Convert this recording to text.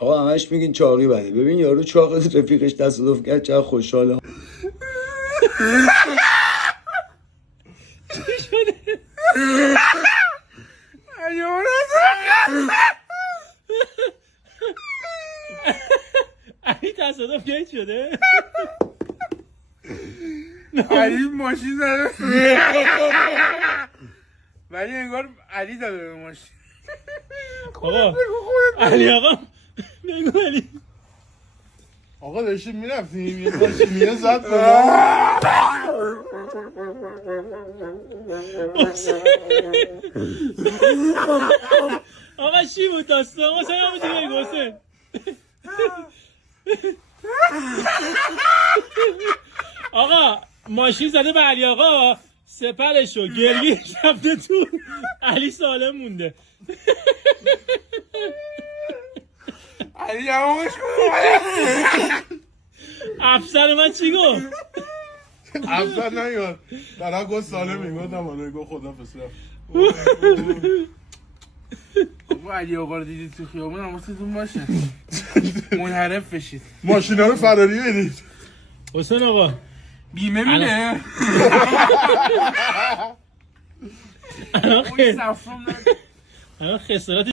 آقا همش میگین چاقی بده. ببین یارو چاق رفیقش تصادف کرد چقدر خوشحاله. چی شده؟ علی تصادف گیت شده؟ علی ماشین زده ولی انگار علی داده به ماشین. آقا علی آقا بگو علی. آقا داشتیم میرفتیم یه ماشینیه زد به آقا چی بود داستان؟ ما سعی همونجوری بگو حسین. آقا ماشین زده به علی آقا، سپرش رو گرگیش رفته تو، علی سالم مونده. علی یواش افسر من چی گفت؟ افسر نیاد دارم گفت سالم میگفت نمانه گفت خدا پس رفت. بابا علی آقا رو دیدید تو خیابون حواستون باشه منحرف بشید. ماشینا رو فراری بدید. حسین آقا بیمه میده. الان خسارت